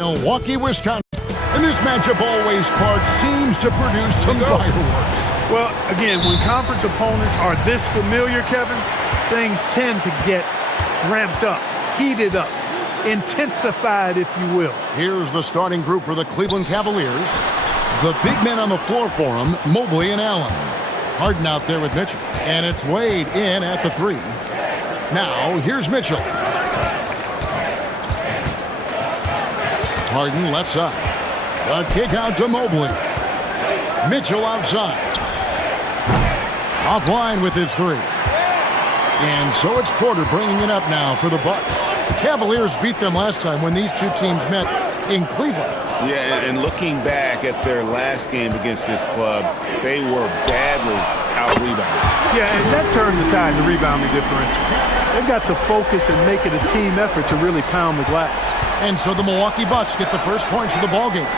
Milwaukee, Wisconsin. And this matchup always, Clark, seems to produce some fireworks. Well, again, when conference opponents are this familiar, Kevin, things tend to get ramped up, heated up, intensified, if you will. Here's the starting group for the Cleveland Cavaliers. The big men on the floor for them, Mobley and Allen. Harden out there with Mitchell. And it's Wade in at the 3. Now, here's Mitchell. Harden left side. A kick out to Mobley. Mitchell outside. Offline with his 3. And so it's Porter bringing it up now for the Bucks. The Cavaliers beat them last time when these two teams met in Cleveland. Yeah, and looking back at their last game against this club, they were badly out-rebounded. Yeah, and that turned the tide, the rebounding differential. They've got to focus and make it a team effort to really pound the glass. And so the Milwaukee Bucks get the first points of the ballgame.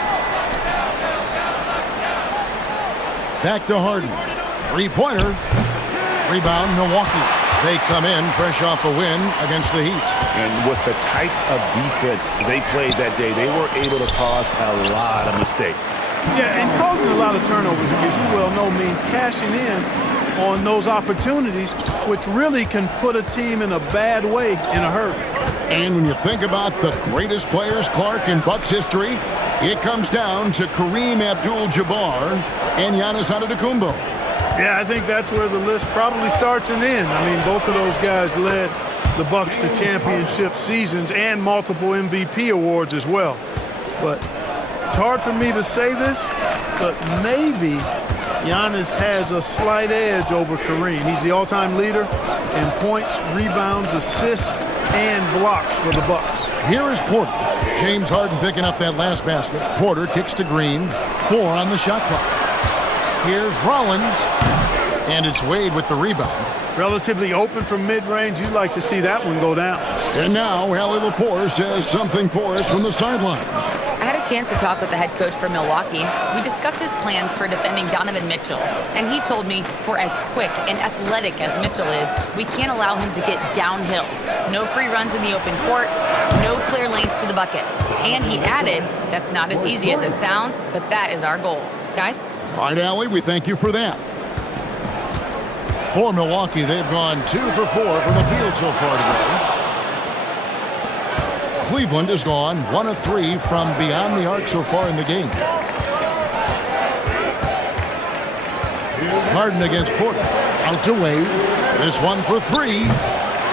Back to Harden. 3-pointer. Rebound, Milwaukee. They come in fresh off a win against the Heat. And with the type of defense they played that day, they were able to cause a lot of mistakes. Yeah, and causing a lot of turnovers, as you well know, means cashing in on those opportunities, which really can put a team in a bad way in a hurry. And when you think about the greatest players, Clark, in Bucks history, it comes down to Kareem Abdul-Jabbar and Giannis Antetokounmpo. Yeah, I think that's where the list probably starts and ends. I mean, both of those guys led the Bucks to championship seasons and multiple MVP awards as well. But it's hard for me to say this, but maybe Giannis has a slight edge over Kareem. He's the all-time leader in points, rebounds, assists, and blocks for the Bucks. Here is Porter. James Harden picking up that last basket. Porter kicks to Green. 4 on the shot clock. Here's Rollins. And it's Wade with the rebound. Relatively open from mid-range. You'd like to see that one go down. And now Allie LaForce has something for us from the sideline. I had a chance to talk with the head coach for Milwaukee. We discussed his plans for defending Donovan Mitchell, and he told me for as quick and athletic as Mitchell is, we can't allow him to get downhill. No free runs in the open court, no clear lanes to the bucket. And he added, that's not as easy as it sounds, but that is our goal. Guys? All right, Allie, we thank you for that. For Milwaukee, they've gone 2 for 4 from the field so far today. Cleveland has gone 1 of 3 from beyond the arc so far in the game. Harden against Porter. Out to Wade. This one for 3.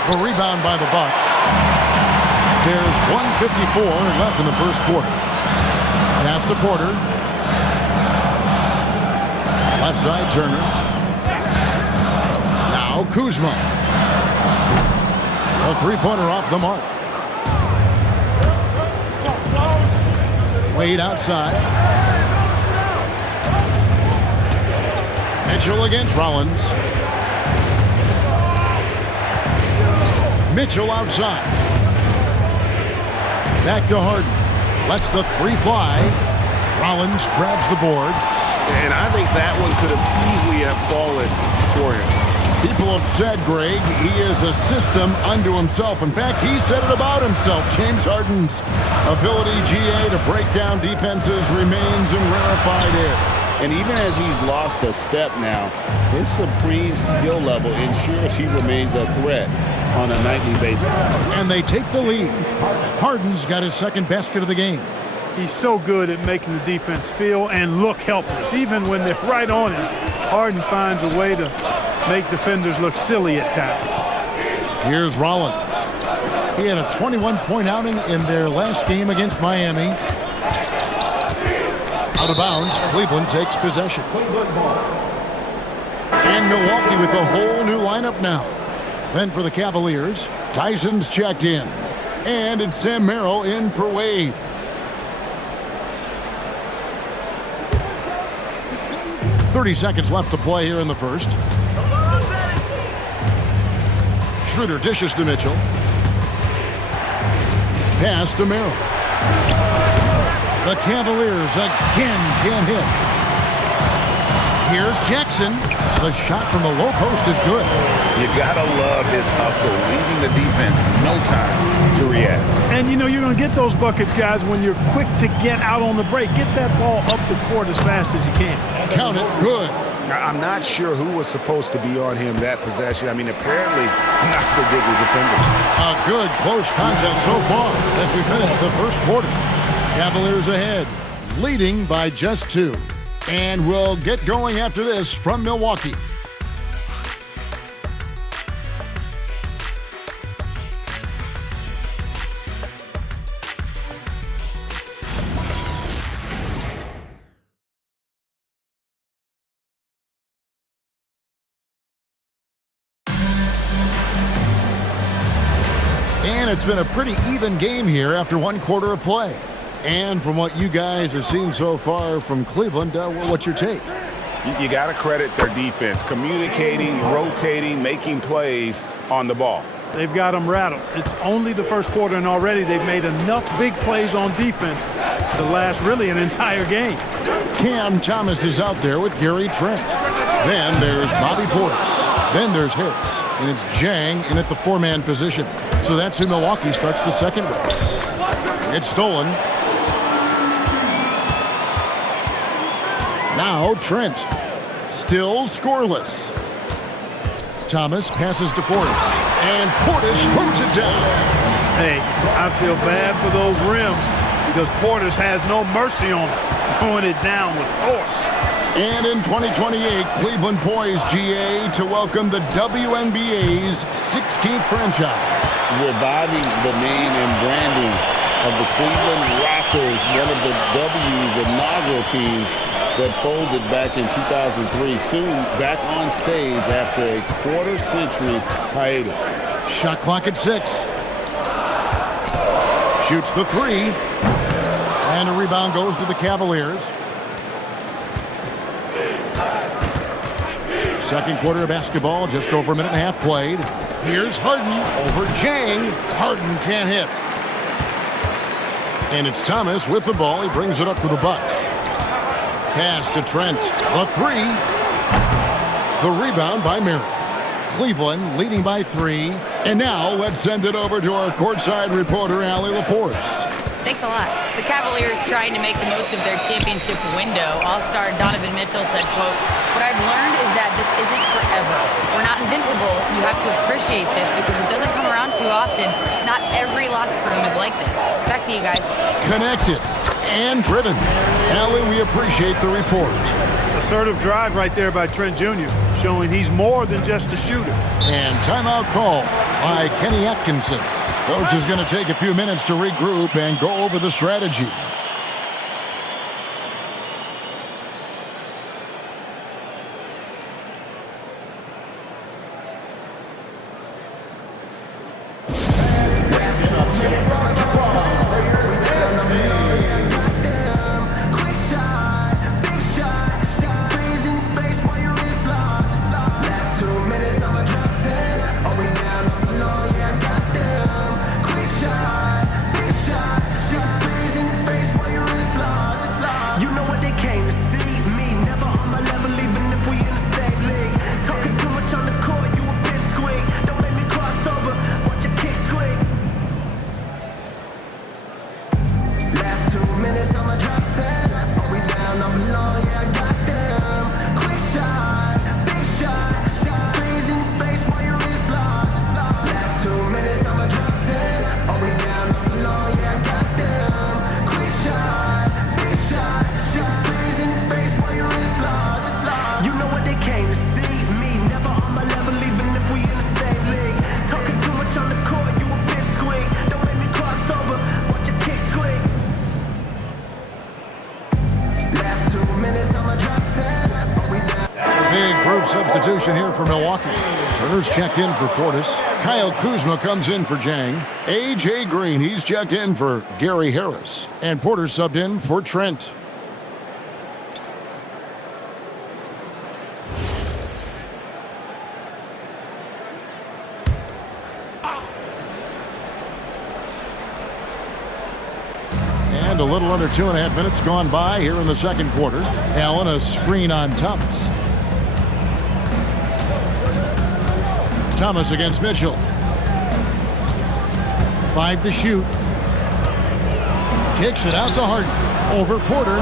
The rebound by the Bucks. There's 1:54 left in the first quarter. Pass to Porter. Left side, Turner. Now Kuzma. A 3-pointer off the mark. Wade outside. Mitchell against Rollins. Mitchell outside. Back to Harden. Lets the 3 fly. Rollins grabs the board. And I think that one could have easily have fallen for him. People have said, Greg, he is a system unto himself. In fact, he said it about himself. James Harden's ability, GA, to break down defenses remains in rarefied air. And even as he's lost a step now, his supreme skill level ensures he remains a threat on a nightly basis. And they take the lead. Harden's got his second basket of the game. He's so good at making the defense feel and look helpless. Even when they're right on him, Harden finds a way to make defenders look silly at times. Here's Rollins. He had a 21-point outing in their last game against Miami. Out of bounds, Cleveland takes possession. And Milwaukee with a whole new lineup now. Then for the Cavaliers, Tyson's checked in. And it's Sam Merrill in for Wade. .30 seconds left to play here in the first. Schroeder dishes to Mitchell. Pass to Merrill. The Cavaliers again can't hit. Here's Jackson. The shot from the low post is good. You gotta love his hustle, leaving the defense no time to react. And, you know, you're going to get those buckets, guys, when you're quick to get out on the break. Get that ball up the court as fast as you can. Count it. Good. I'm not sure who was supposed to be on him that possession. I mean, apparently not the bigger defenders. A good close contest so far as we finish the first quarter. Cavaliers ahead, leading by just 2. And we'll get going after this from Milwaukee. And it's been a pretty even game here after 1 quarter of play. And from what you guys have seen so far from Cleveland, what's your take? You got to credit their defense, communicating, rotating, making plays on the ball. They've got them rattled. It's only the first quarter, and already they've made enough big plays on defense to last really an entire game. Cam Thomas is out there with Gary Trent. Then there's Bobby Portis. Then there's Harris. And it's Jang in at the 4-man position. So that's who Milwaukee starts the second with. It's stolen. Now Trent. Still scoreless. Thomas passes to Portis. And Portis throws it down. Hey, I feel bad for those rims because Portis has no mercy on it, throwing it down with force. And in 2028, Cleveland poised, GA, to welcome the WNBA's 16th franchise. Reviving the name and branding of the Cleveland Rockers, one of the W's inaugural teams that folded back in 2003, soon back on stage after a quarter-century hiatus. Shot clock at 6. Shoots the 3. And a rebound goes to the Cavaliers. Second quarter of basketball, just over a minute and a half played. Here's Harden over Jang. Harden can't hit. And it's Thomas with the ball. He brings it up for the Bucks. Pass to Trent. The 3. The rebound by Murray. Cleveland leading by 3. And now let's send it over to our courtside reporter, Allie LaForce. Thanks a lot. The Cavaliers trying to make the most of their championship window. All-star Donovan Mitchell said, quote, "What I've learned is that this isn't forever. We're not invincible. You have to appreciate this because it doesn't come around too often. Not every locker room is like this." Back to you guys. Connected and driven. Allie, we appreciate the report. Assertive drive right there by Trent Jr., showing he's more than just a shooter. And timeout call by Kenny Atkinson. Coach is going to take a few minutes to regroup and go over the strategy. Substitution here for Milwaukee. Turner's checked in for Portis. Kyle Kuzma comes in for Jang. A.J. Green, he's checked in for Gary Harris. And Porter subbed in for Trent. And a little under 2.5 minutes gone by here in the second quarter. Allen, a screen on Thomas. Thomas against Mitchell. 5 to shoot. Kicks it out to Harden. Over Porter.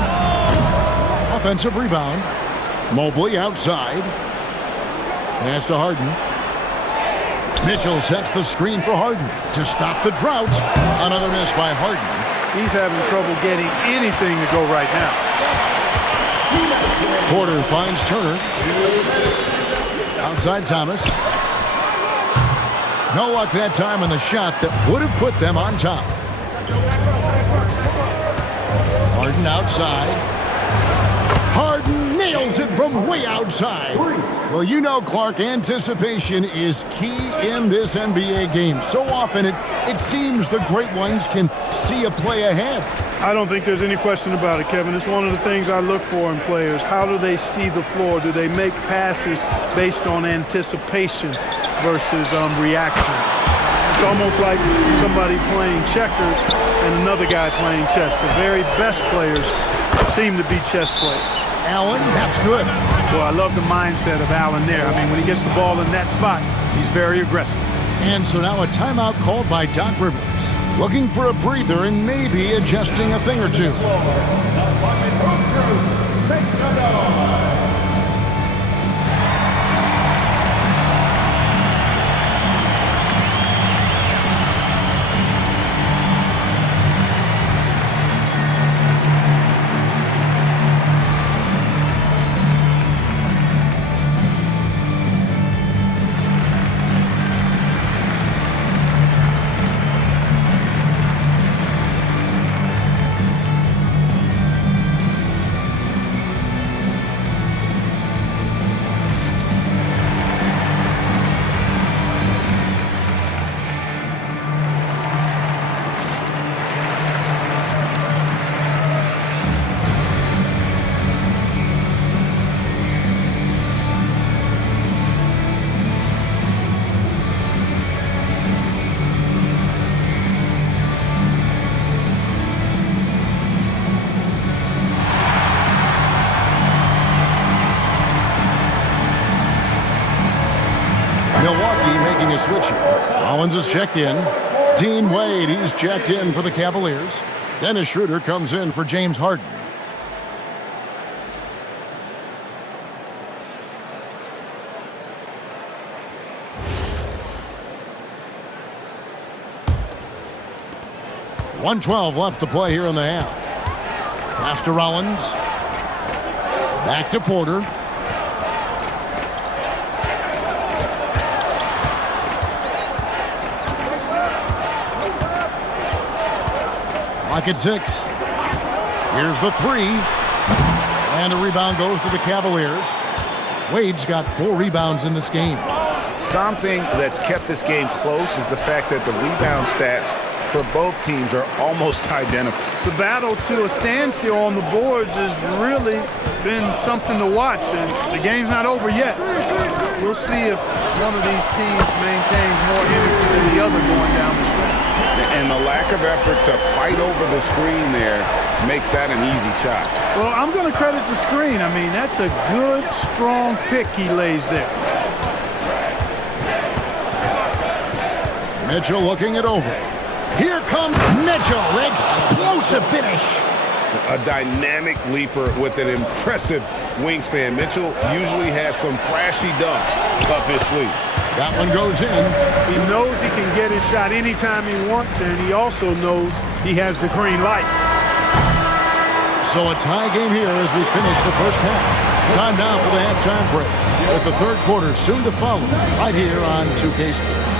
Offensive rebound. Mobley outside. Pass to Harden. Mitchell sets the screen for Harden to stop the drought. Another miss by Harden. He's having trouble getting anything to go right now. Porter finds Turner. Outside Thomas. No luck that time on the shot that would have put them on top. Harden outside. Harden nails it from way outside. Well, you know, Clark, anticipation is key in this NBA game. So often it seems the great ones can see a play ahead. I don't think there's any question about it, Kevin. It's one of the things I look for in players. How do they see the floor? Do they make passes based on anticipation versus reaction? It's almost like somebody playing checkers and another guy playing chess. The very best players seem to be chess players. Allen, that's good. Well, I love the mindset of Allen there. I mean, when he gets the ball in that spot, he's very aggressive. And so now a timeout called by Doc Rivers. Looking for a breather and maybe adjusting a thing or two. Milwaukee making a switch here. Collins is checked in. Dean Wade, he's checked in for the Cavaliers. Dennis Schroeder comes in for James Harden. .112 left to play here in the half. Pass to Rollins. Back to Porter. Clock at 6. Here's the 3. And the rebound goes to the Cavaliers. Wade's got 4 rebounds in this game. Something that's kept this game close is the fact that the rebound stats for both teams are almost identical. The battle to a standstill on the boards has really been something to watch, and the game's not over yet. We'll see if one of these teams maintains more energy than the other going down the stretch. And the lack of effort to fight over the screen there makes that an easy shot. Well, I'm going to credit the screen. I mean, that's a good, strong pick he lays there. Mitchell looking it over. Here comes Mitchell. Explosive finish. A dynamic leaper with an impressive wingspan. Mitchell usually has some flashy dunks up his sleeve. That one goes in. He knows he can get his shot anytime he wants, and he also knows he has the green light. So a tie game here as we finish the first half. Time now for the halftime break, with the third quarter soon to follow right here on 2K Sports.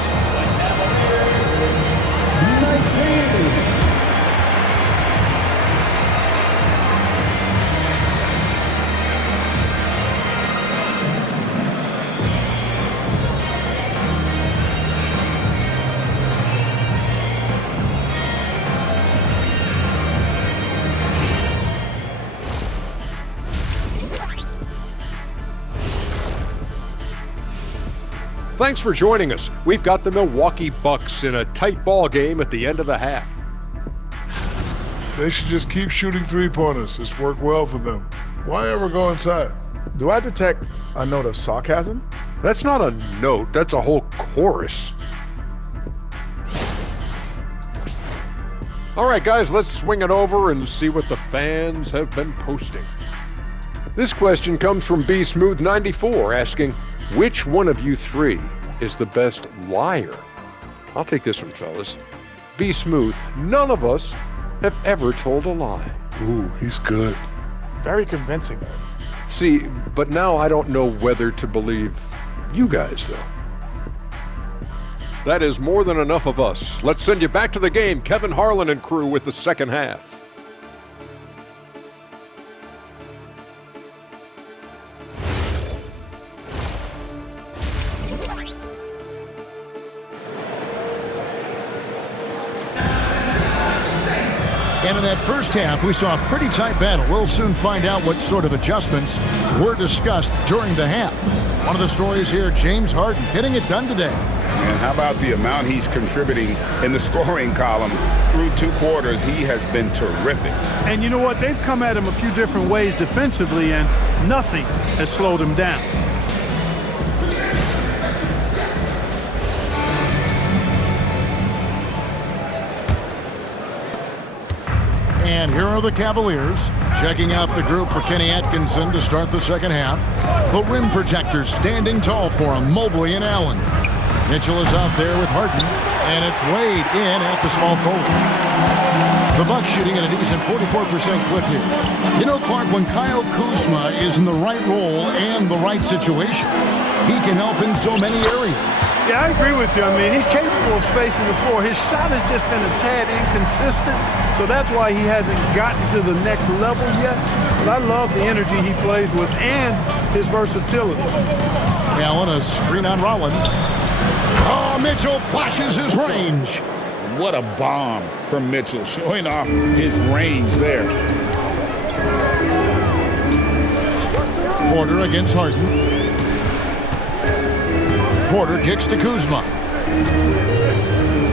Thanks for joining us. We've got the Milwaukee Bucks in a tight ball game at the end of the half. They should just keep shooting three-pointers. It's worked well for them. Why ever go inside? Do I detect a note of sarcasm? That's not a note, that's a whole chorus. All right, guys, let's swing it over and see what the fans have been posting. This question comes from B Smooth 94 asking, which one of you three is the best liar? I'll take this one, fellas. B Smooth, none of us have ever told a lie. Ooh, he's good. Very convincing. See, but now I don't know whether to believe you guys, though. That is more than enough of us. Let's send you back to the game, Kevin Harlan and crew with the second half. And in that first half, we saw a pretty tight battle. We'll soon find out what sort of adjustments were discussed during the half. One of the stories here, James Harden getting it done today. And how about the amount he's contributing in the scoring column? Through 2 quarters, he has been terrific. And you know what? They've come at him a few different ways defensively, and nothing has slowed him down. And here are the Cavaliers checking out the group for Kenny Atkinson to start the second half. The rim protectors standing tall for him, Mobley and Allen. Mitchell is out there with Harden, and it's Wade in at the small forward. The Bucks shooting at a decent 44% clip here. You know, Clark, when Kyle Kuzma is in the right role and the right situation, he can help in so many areas. Yeah, I agree with you. I mean, he's capable of spacing the floor. His shot has just been a tad inconsistent, so that's why he hasn't gotten to the next level yet. But I love the energy he plays with and his versatility. Allen, a screen on Rollins. Oh, Mitchell flashes his range. What a bomb from Mitchell, showing off his range there. Porter against Harden. Porter kicks to Kuzma.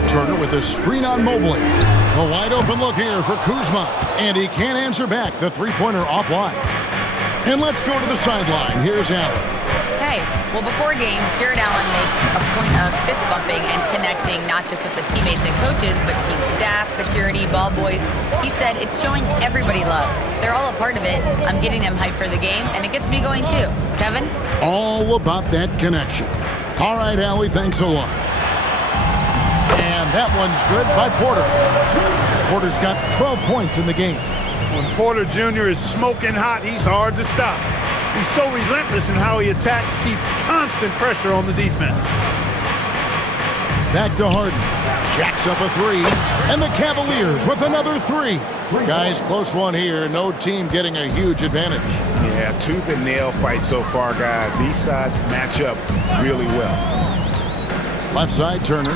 Turner with a screen on Mobley. A wide open look here for Kuzma. And he can't answer back. The three-pointer offline. And let's go to the sideline. Here's Allen. Hey, well, before games, Jared Allen makes a point of fist bumping and connecting not just with the teammates and coaches, but team staff, security, ball boys. He said it's showing everybody love. They're all a part of it. I'm getting them hyped for the game, and it gets me going too. Kevin? All about that connection. All right, Allie, thanks a lot. And that one's good by Porter. Porter's got 12 points in the game. When Porter Jr. is smoking hot, he's hard to stop. He's so relentless in how he attacks, keeps constant pressure on the defense. Back to Harden. Jacks up a three. And the Cavaliers with another three. Guys, close one here. No team getting a huge advantage. Yeah, tooth and nail fight so far, guys. These sides match up really well. Left side, Turner.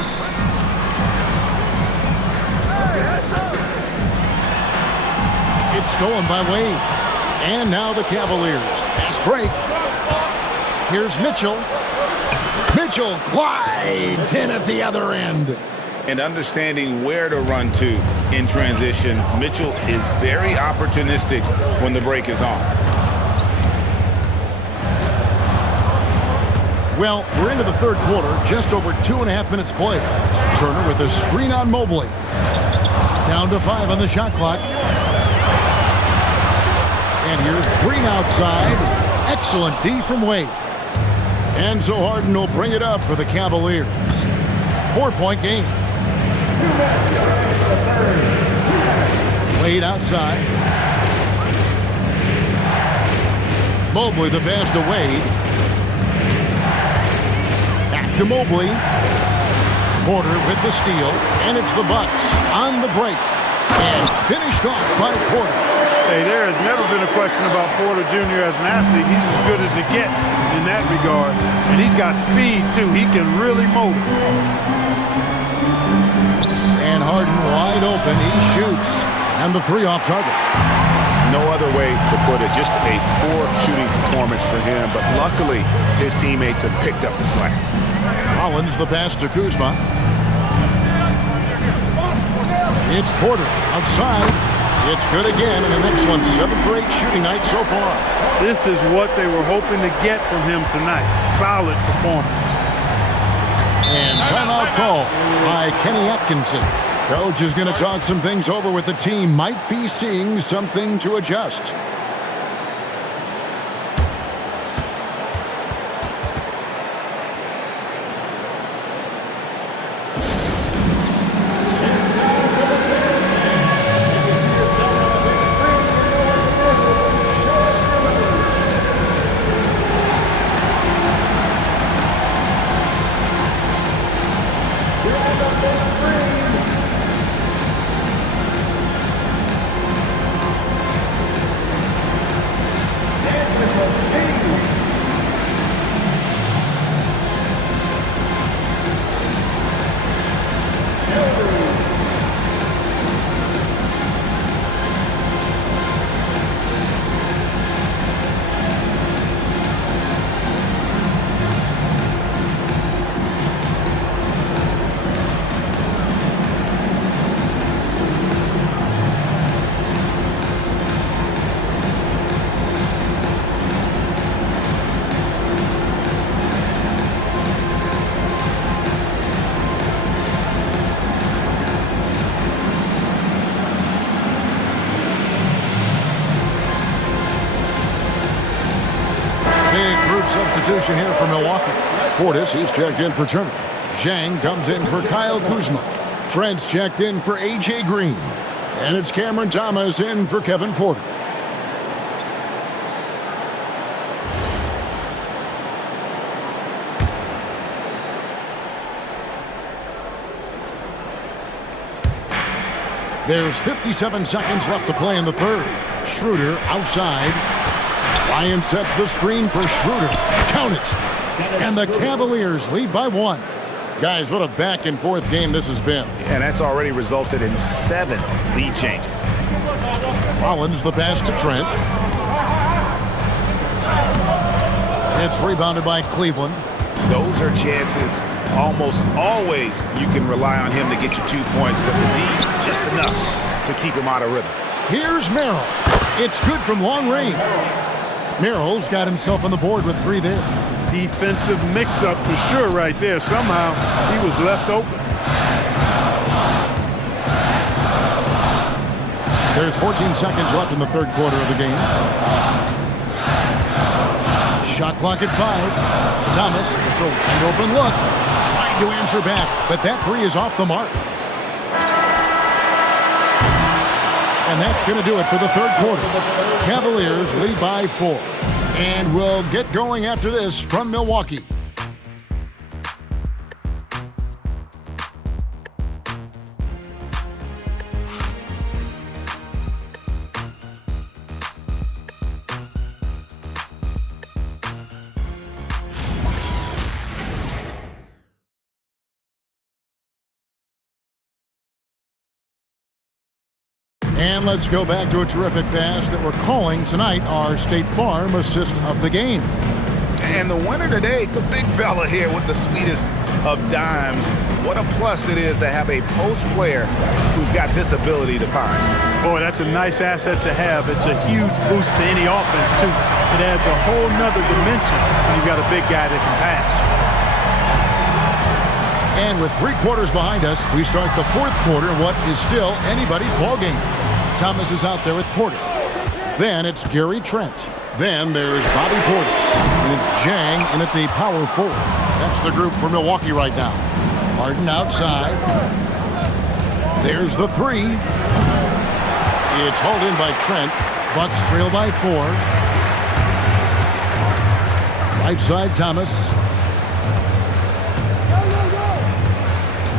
It's stolen by Wade. And now the Cavaliers. Fast break. Here's Mitchell. Mitchell glides in at the other end. And understanding where to run to in transition, Mitchell is very opportunistic when the break is on. Well, we're into the third quarter, just over 2.5 minutes played. Turner with a screen on Mobley. Down to 5 on the shot clock. And here's Green outside. Excellent D from Wade. And so Harden will bring it up for the Cavaliers. 4-point game. Wade outside. Mobley the pass to Wade. Back to Mobley. Porter with the steal. And it's the Bucks on the break. And finished off by Porter. Hey, there has never been a question about Porter Jr. as an athlete. He's as good as it gets in that regard. And he's got speed, too. He can really motor. And Harden wide open. He shoots. And the three off target. No other way to put it. Just a poor shooting performance for him. But luckily, his teammates have picked up the slack. Rollins the pass to Kuzma. It's Porter outside. It's good again, and an excellent 7 for 8 shooting night so far. This is what they were hoping to get from him tonight. Solid performance. And timeout call by Kenny Atkinson. Coach is going to talk some things over with the team. Might be seeing something to adjust. Substitution here for Milwaukee. Portis, he's checked in for Turner. Zhang comes in for Kyle Kuzma. Trent's checked in for A.J. Green. And it's Cameron Thomas in for Kevin Porter. There's 57 seconds left to play in the third. Schroeder outside. Ryan sets the screen for Schroeder. Count it. And the Cavaliers lead by 1. Guys, what a back-and-forth game this has been. And that's already resulted in 7 lead changes. Rollins the pass to Trent. It's rebounded by Cleveland. Those are chances. Almost always you can rely on him to get you 2 points, but the D just enough to keep him out of rhythm. Here's Merrill. It's good from long range. Merrill's got himself on the board with 3 there. Defensive mix-up for sure right there. Somehow he was left open. There's 14 seconds left in the third quarter of the game. Shot clock at 5. Thomas, it's a wide open look. Trying to answer back, but that 3 is off the mark. And that's going to do it for the third quarter. Cavaliers lead by 4. And we'll get going after this from Milwaukee. And let's go back to a terrific pass that we're calling tonight our State Farm assist of the game. And the winner today, the big fella here with the sweetest of dimes. What a plus it is to have a post player who's got this ability to find. Boy, that's a nice asset to have. It's a huge boost to any offense, too. It adds a whole nother dimension when you've got a big guy that can pass. And with 3 quarters behind us, we start the fourth quarter, what is still anybody's ballgame. Thomas is out there with Porter. Then it's Gary Trent. Then there's Bobby Portis. And it's Zhang in at the power forward. That's the group for Milwaukee right now. Harden outside. There's the 3. It's hauled in by Trent. Bucks trail by 4. Right side, Thomas.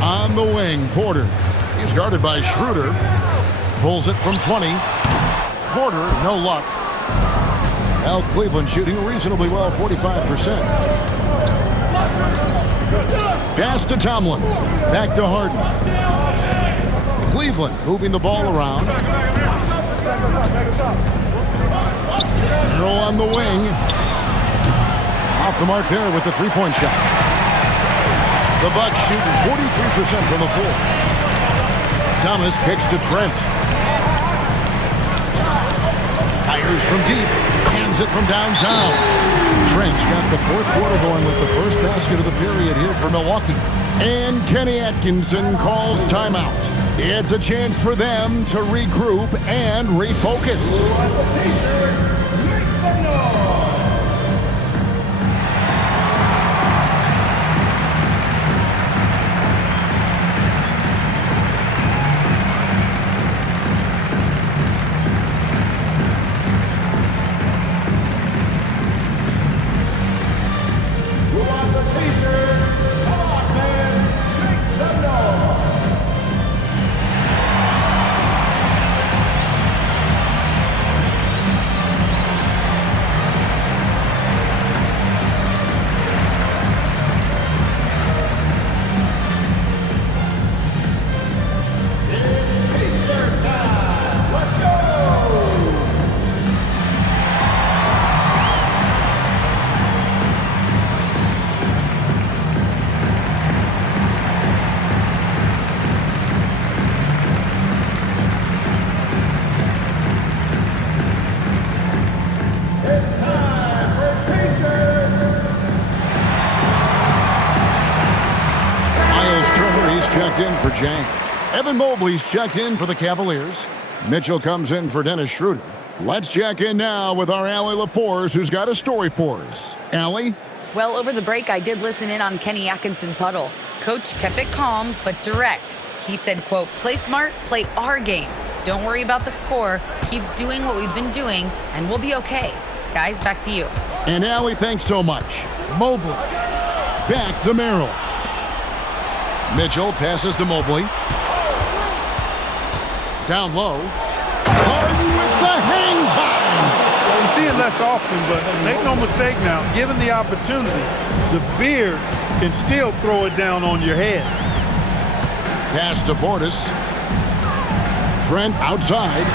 On the wing, Porter. He's guarded by Schroeder. Pulls it from 20. Porter, no luck. Al Cleveland shooting reasonably well, 45%. Pass to Tomlin. Back to Harden. Cleveland moving the ball around. Earl on the wing. Off the mark there with the three-point shot. The Bucks shooting 43% from the floor. Thomas kicks to Trent. Fires from deep. Hands it from downtown. Trent's got the fourth quarter going with the first basket of the period here for Milwaukee. And Kenny Atkinson calls timeout. It's a chance for them to regroup and refocus. Checked in for Jang. Evan Mobley's checked in for the Cavaliers. Mitchell comes in for Dennis Schroeder. Let's check in now with our Allie LaForce, who's got a story for us. Allie? Well, over the break, I did listen in on Kenny Atkinson's huddle. Coach kept it calm, but direct. He said, quote, play smart, play our game. Don't worry about the score. Keep doing what we've been doing, and we'll be okay. Guys, back to you. And Allie, thanks so much. Mobley. Back to Merrill. Mitchell passes to Mobley. Down low. Harden with the hang time. You see it less often, but make no mistake now, given the opportunity, the beard can still throw it down on your head. Pass to Portis. Trent outside.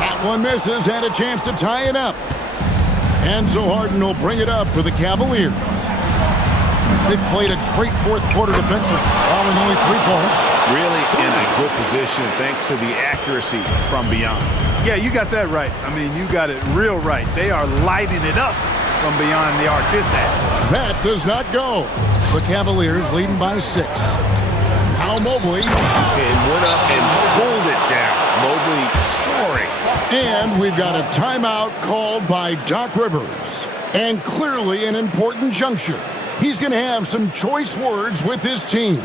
That one misses, and a chance to tie it up. And so Harden will bring it up for the Cavaliers. They've played a great fourth quarter defensively, allowing only 3 points. Really in a good position thanks to the accuracy from beyond. Yeah, you got that right. I mean, you got it real right. They are lighting it up from beyond the arc this half. That does not go. The Cavaliers leading by 6. Now Mobley. And went up and pulled it down. Mobley soaring. And we've got a timeout called by Doc Rivers. And clearly an important juncture. He's going to have some choice words with his team.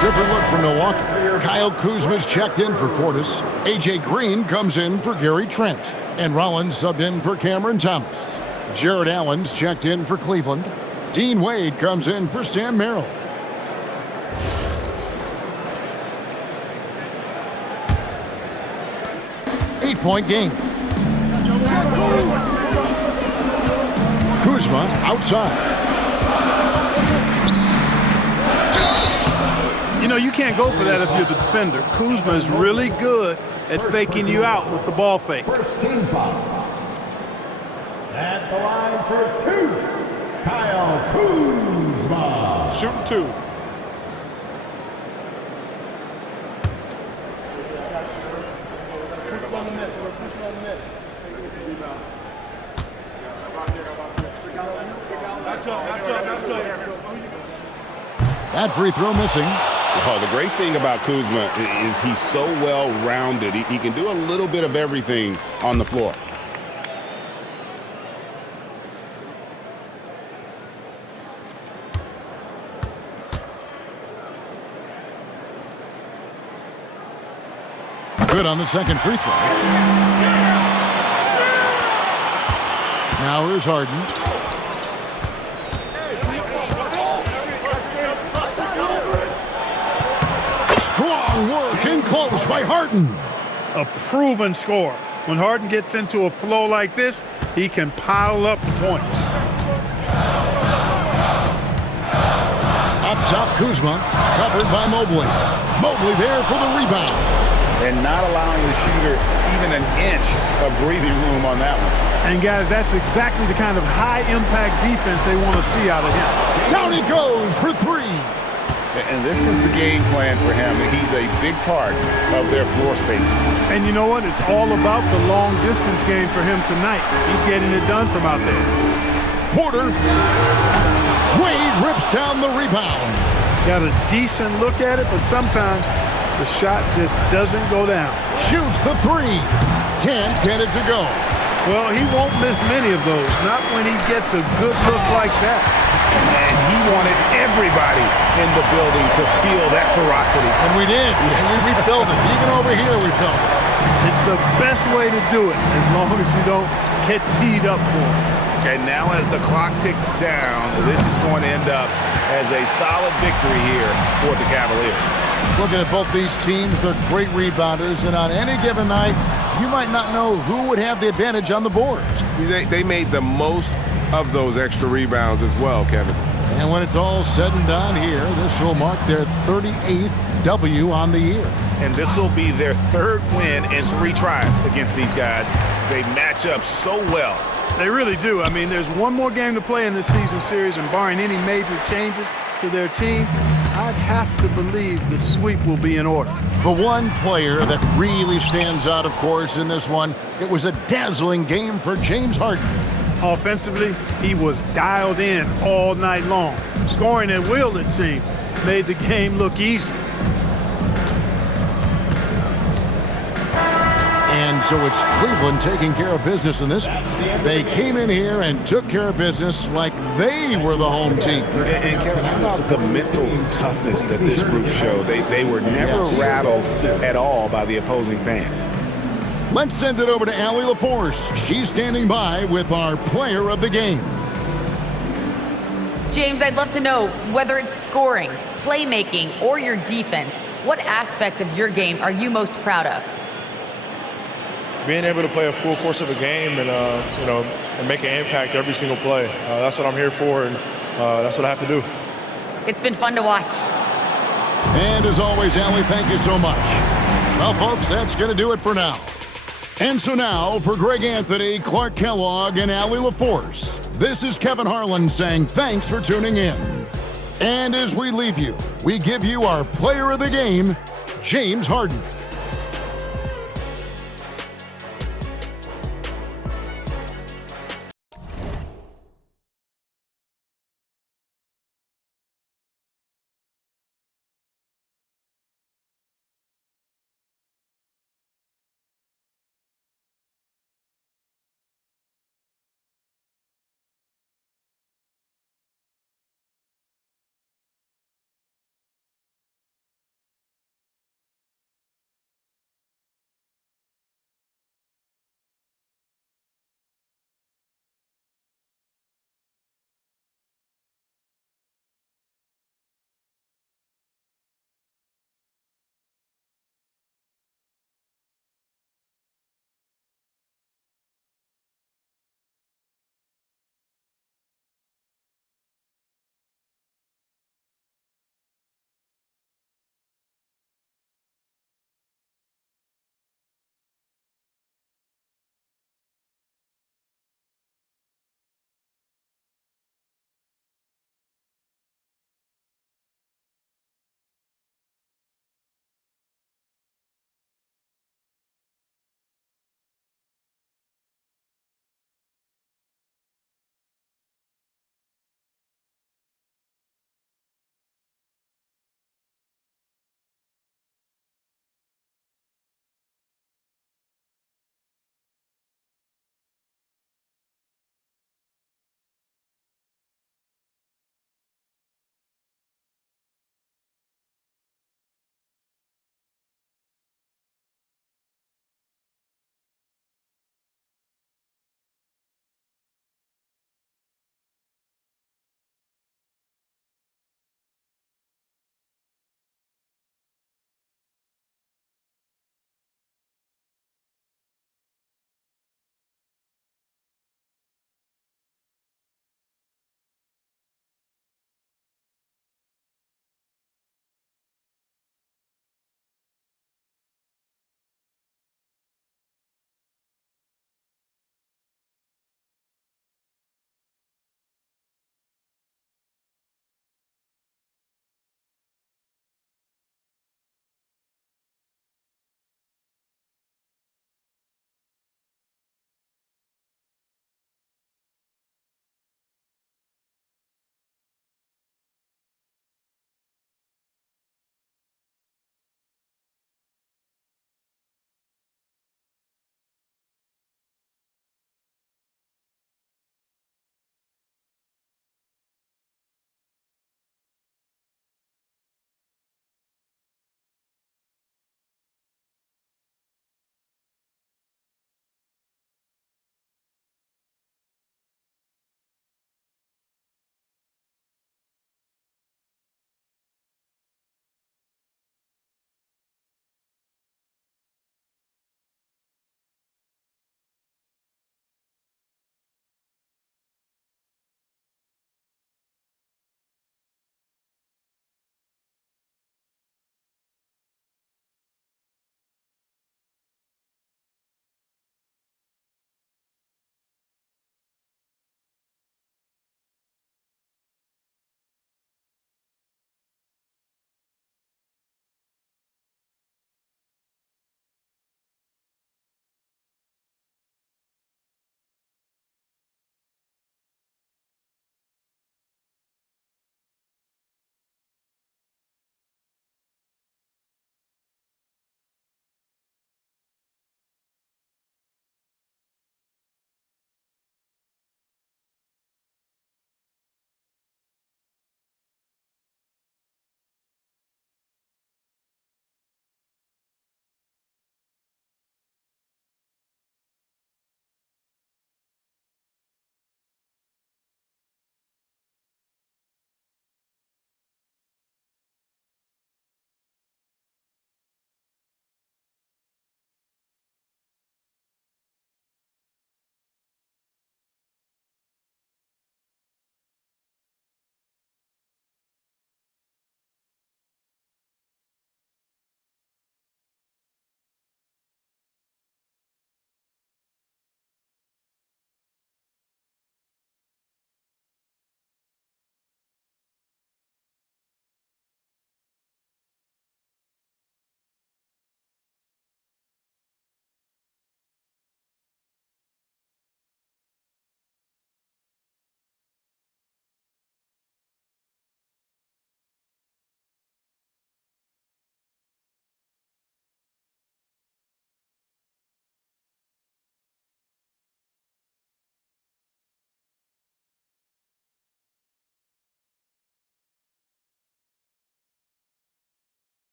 Different look from Milwaukee. Kyle Kuzma's checked in for Portis. A.J. Green comes in for Gary Trent. And Rollins subbed in for Cameron Thomas. Jared Allen's checked in for Cleveland. Dean Wade comes in for Sam Merrill. Eight-point game. Kuzma outside. You know, you can't go for that if you're the defender. Kuzma is really good at faking you out with the ball fake. First team foul. At the line for 2, Kyle Kuzma. Shooting 2. That free throw missing. Oh, the great thing about Kuzma is he's so well-rounded. He can do a little bit of everything on the floor. Good on the second free throw. Now here's Harden. Strong work in close by Harden. A proven scorer. When Harden gets into a flow like this, he can pile up the points. Up top, Kuzma, covered by Mobley. Mobley there for the rebound. And not allowing the shooter even an inch of breathing room on that one. And guys, that's exactly the kind of high-impact defense they want to see out of him. Down he goes for three. And this is the game plan for him. He's a big part of their floor spacing. And you know what? It's all about the long-distance game for him tonight. He's getting it done from out there. Porter. Wade rips down the rebound. Got a decent look at it, but sometimes the shot just doesn't go down. Shoots the three. Can't get it to go. Well, he won't miss many of those, not when he gets a good look like that. And he wanted everybody in the building to feel that ferocity. And we did. We felt it. Even over here, we felt it. It's the best way to do it, as long as you don't get teed up for it. And now as the clock ticks down, this is going to end up as a solid victory here for the Cavaliers. Looking at both these teams, they're great rebounders, and on any given night, you might not know who would have the advantage on the boards. They made the most of those extra rebounds as well, Kevin. And when it's all said and done here, this will mark their 38th W on the year. And this will be their third win in 3 tries against these guys. They match up so well. They really do. I mean, there's one more game to play in this season series, and barring any major changes to their team, I'd have to believe the sweep will be in order. The one player that really stands out, of course, in this one, it was a dazzling game for James Harden. Offensively, he was dialed in all night long. Scoring at will, it seemed, made the game look easy. And so it's Cleveland taking care of business in this one. They came in here and took care of business like they were the home team. And Kevin, how about the mental toughness that this group showed? They were never rattled at all by the opposing fans. Let's send it over to Allie LaForce. She's standing by with our player of the game. James, I'd love to know whether it's scoring, playmaking, or your defense. What aspect of your game are you most proud of? Being able to play a full course of a game and and make an impact every single play. That's what I'm here for, and that's what I have to do. It's been fun to watch. And as always, Allie, thank you so much. Well, folks, that's going to do it for now. And so now, for Greg Anthony, Clark Kellogg, and Allie LaForce, this is Kevin Harlan saying thanks for tuning in. And as we leave you, we give you our player of the game, James Harden.